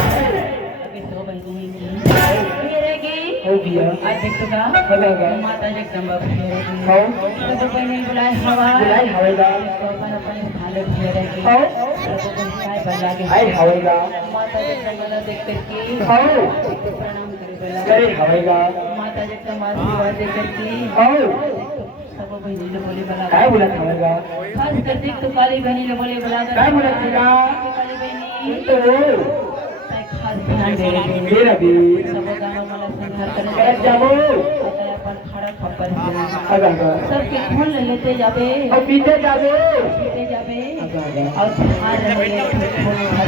तो बहिणी हो गया आज देख तो का बनेगा माता जगदम्बा हो तो बहिणी बुलाए हवेगा अपन अपन हालत में रहेगी हो तो काय बना के आई हवेगा माता जगदम्बा देख करके हो प्रणाम करे हवेगा माता जगदम्बा आशीर्वाद दे करके हो सब बहिणी ने बोले बला काय बोला हवेगा खास कर देख तो काली बहिणी ने बोले बला काय बोला काली बहिणी तो ध्यान दे मेरा भी सब गाना मला संहार करने जाबो आता अपन खड़ा खपर सबके खून लेते जाबे और पीते जाबे और हार रहे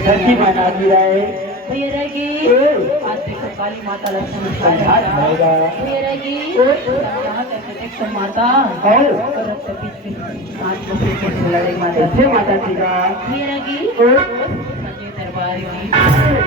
धरती माता की रहे ये रहेगी आज देखो काली माता लक्ष्मी संहार होगा ये रहेगी यहाँ करके देख माता और रक्त बीच में हाथ में से लड़े माता जी का ये रहेगी दरबार की